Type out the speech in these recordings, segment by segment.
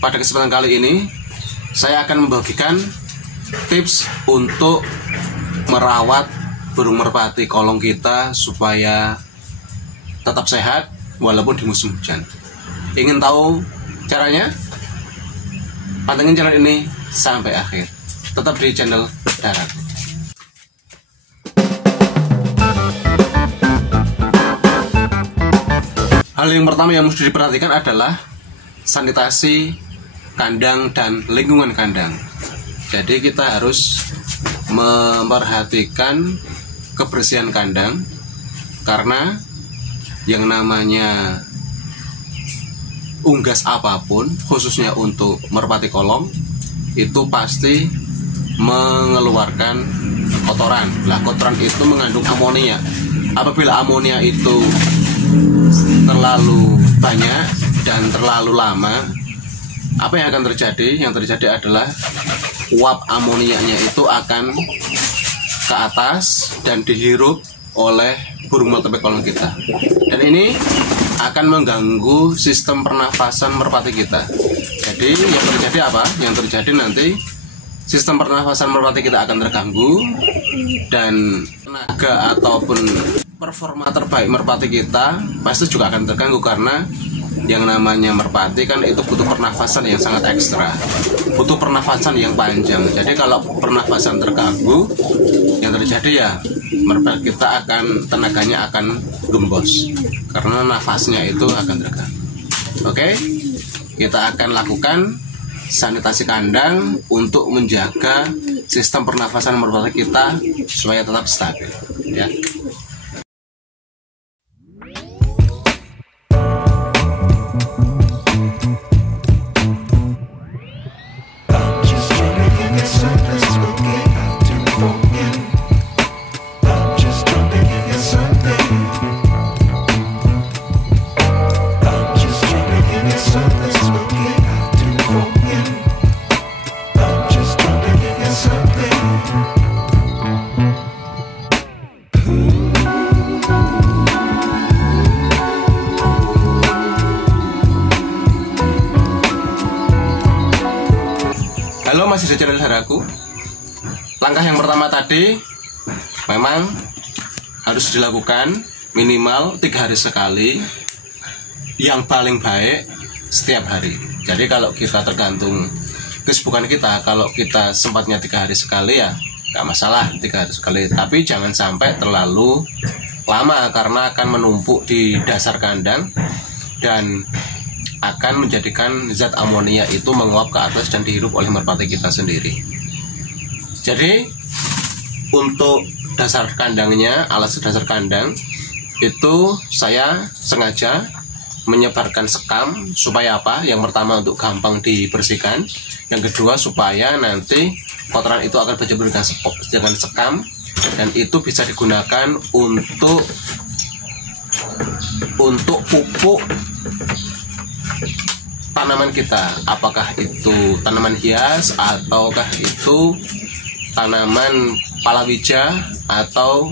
Pada kesempatan kali ini saya akan membagikan tips untuk merawat burung merpati kolong kita supaya tetap sehat walaupun di musim hujan. Ingin tahu caranya? Pantengin channel ini sampai akhir. Tetap di channel Darat. Hal yang pertama yang mesti diperhatikan adalah sanitasi kandang dan lingkungan kandang. Jadi kita harus memperhatikan kebersihan kandang, karena yang namanya unggas apapun, khususnya untuk merpati kolong, itu pasti mengeluarkan kotoran. Lah, kotoran itu mengandung amonia. Apabila amonia itu terlalu banyak dan terlalu lama, apa yang akan terjadi? Yang terjadi adalah uap amonianya itu akan ke atas dan dihirup oleh burung merpati kolong kita, dan ini akan mengganggu sistem pernafasan merpati kita. Jadi yang terjadi apa? Yang terjadi nanti sistem pernafasan merpati kita akan terganggu, dan tenaga ataupun performa terbaik merpati kita pasti juga akan terganggu, karena yang namanya merpati kan itu butuh pernafasan yang sangat ekstra, butuh pernafasan yang panjang. Jadi kalau pernafasan terganggu, yang terjadi ya merpati kita akan, tenaganya akan gembos karena nafasnya itu akan terganggu. Oke, kita akan lakukan sanitasi kandang untuk menjaga sistem pernafasan merpati kita supaya tetap stabil, ya. Halo, masih di channel Daraku. Langkah yang pertama tadi memang harus dilakukan minimal 3 hari sekali, yang paling baik setiap hari. Jadi kalau kita tergantung kesibukan kita, kalau kita sempatnya 3 hari sekali ya nggak masalah 3 hari sekali, tapi jangan sampai terlalu lama karena akan menumpuk di dasar kandang dan akan menjadikan zat amonia itu menguap ke atas dan dihirup oleh merpati kita sendiri. Jadi untuk dasar kandangnya, alat dasar kandang itu saya sengaja menyebarkan sekam supaya apa? Yang pertama untuk gampang dibersihkan, yang kedua supaya nanti kotoran itu akan bercampur dengan sekam, dan itu bisa digunakan untuk pupuk tanaman kita, apakah itu tanaman hias ataukah itu tanaman palawija atau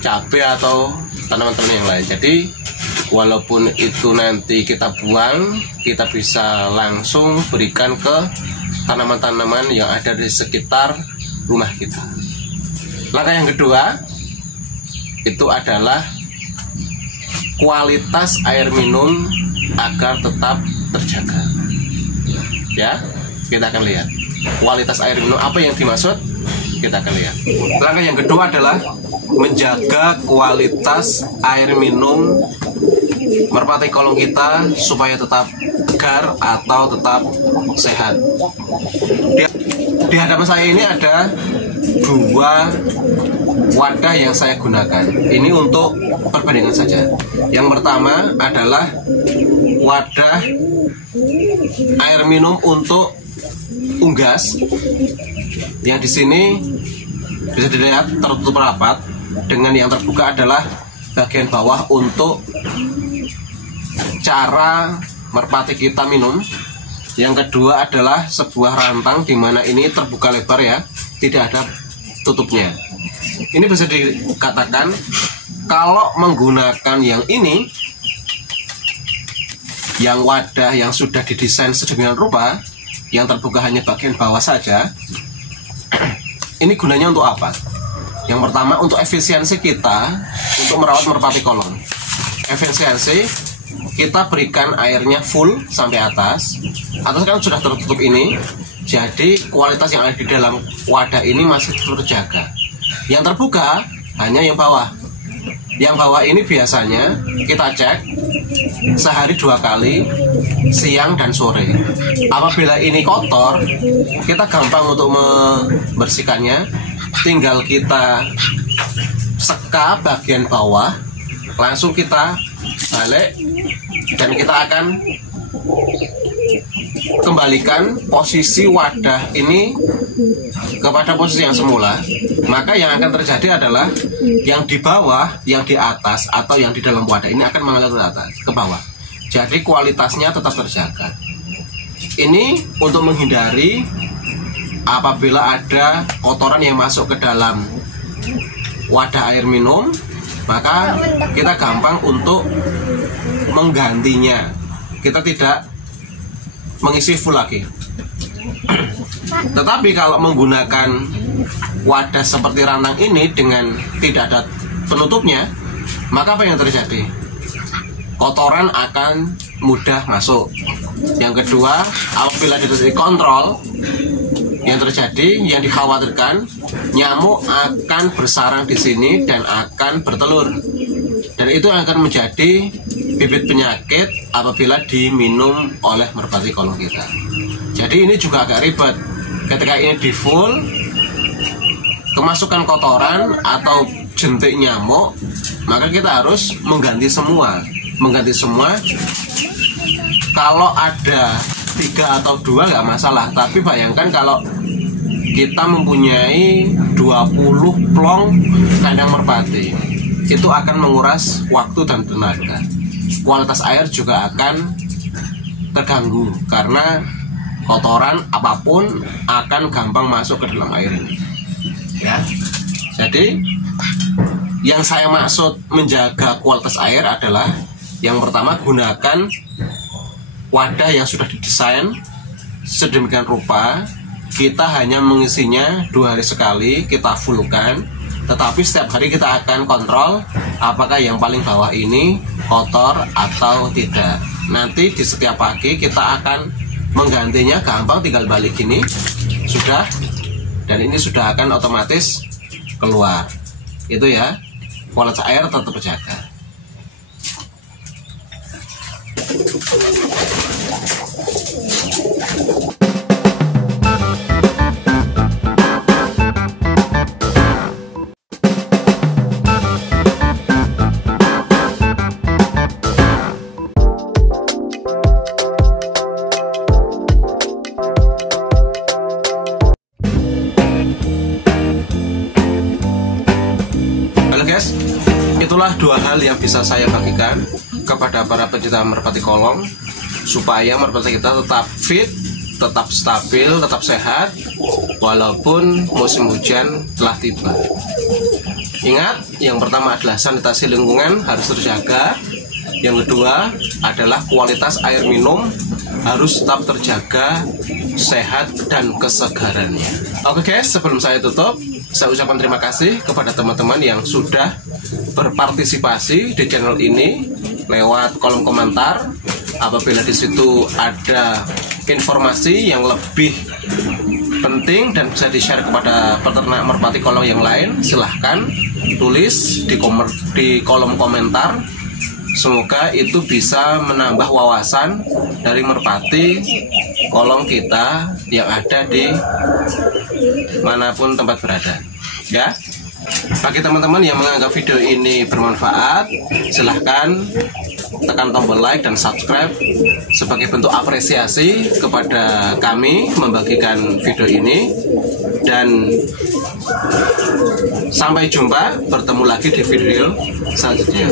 cabai atau tanaman-tanaman yang lain. Jadi walaupun itu nanti kita buang, kita bisa langsung berikan ke tanaman-tanaman yang ada di sekitar rumah kita. Langkah yang kedua itu adalah kualitas air minum agar tetap terjaga. Ya, kita akan lihat kualitas air minum apa yang dimaksud. Kita akan lihat. Langkah yang kedua adalah menjaga kualitas air minum merpati kolong kita supaya tetap segar atau tetap sehat. Di hadapan saya ini ada 2 wadah yang saya gunakan. Ini untuk perbandingan saja. Yang pertama adalah wadah air minum untuk unggas, yang di sini bisa dilihat tertutup rapat, dengan yang terbuka adalah bagian bawah untuk cara merpati kita minum. Yang kedua adalah sebuah rantang di mana ini terbuka lebar ya, tidak ada tutupnya. Ini bisa dikatakan Kalau menggunakan yang ini, yang wadah yang sudah didesain sedemikian rupa, yang terbuka hanya bagian bawah saja, ini gunanya untuk apa? Yang pertama, untuk efisiensi kita untuk merawat merpati kolong. Efisiensi, kita berikan airnya full sampai atas. Atas kan sudah tertutup ini, jadi kualitas yang ada di dalam wadah ini masih terjaga. Yang terbuka hanya yang bawah. Yang bawah ini biasanya kita cek sehari 2 kali, siang dan sore. Apabila ini kotor, kita gampang untuk membersihkannya. Tinggal kita seka bagian bawah, langsung kita balik, dan kita akan kembalikan posisi wadah ini kepada posisi yang semula. Maka yang akan terjadi adalah yang di bawah, yang di atas, atau yang di dalam wadah ini akan mengalir ke atas, ke bawah. Jadi kualitasnya tetap terjaga. Ini untuk menghindari apabila ada kotoran yang masuk ke dalam wadah air minum, maka kita gampang untuk menggantinya. Kita tidak mengisi full lagi. Tetapi kalau menggunakan wadah seperti rantang ini dengan tidak ada penutupnya, maka apa yang terjadi? Kotoran akan mudah masuk. Yang kedua, apabila tidak dikontrol, yang terjadi, yang dikhawatirkan, nyamuk akan bersarang di sini dan akan bertelur. Dan itu akan menjadi bibit penyakit apabila diminum oleh merpati kolong kita. Jadi ini juga agak ribet. Ketika ini di full, kemasukan kotoran atau jentik nyamuk, maka kita harus mengganti semua. Kalau ada 3 atau 2 nggak masalah, tapi bayangkan kalau kita mempunyai 20 plong kandang merpati, itu akan menguras waktu dan tenaga. Kualitas air juga akan terganggu karena kotoran apapun akan gampang masuk ke dalam air ini. Ya, jadi yang saya maksud menjaga kualitas air adalah yang pertama, gunakan wadah yang sudah didesain sedemikian rupa. Kita hanya mengisinya 2 hari sekali, kita fullkan. Tetapi setiap hari kita akan kontrol apakah yang paling bawah ini kotor atau tidak. Nanti di setiap pagi kita akan menggantinya, gampang, tinggal balik gini, sudah. Dan ini sudah akan otomatis keluar. Itu ya, kualitas air tetap terjaga. Halo guys, itulah 2 hal yang bisa saya bagikan kepada para pencinta merpati kolong supaya merpati kita tetap fit, tetap stabil, tetap sehat walaupun musim hujan telah tiba. Ingat, yang pertama adalah sanitasi lingkungan harus terjaga. Yang kedua adalah kualitas air minum harus tetap terjaga, sehat dan kesegarannya. Oke guys, sebelum saya tutup, saya ucapkan terima kasih kepada teman-teman yang sudah berpartisipasi di channel ini lewat kolom komentar. Apabila di situ ada informasi yang lebih penting dan bisa di-share kepada peternak merpati kolong yang lain, silahkan tulis di kolom komentar. Semoga itu bisa menambah wawasan dari merpati kolong kita yang ada di manapun tempat berada. Ya, bagi teman-teman yang menganggap video ini bermanfaat, silahkan tekan tombol like dan subscribe sebagai bentuk apresiasi kepada kami membagikan video ini. Dan sampai jumpa, bertemu lagi di video selanjutnya.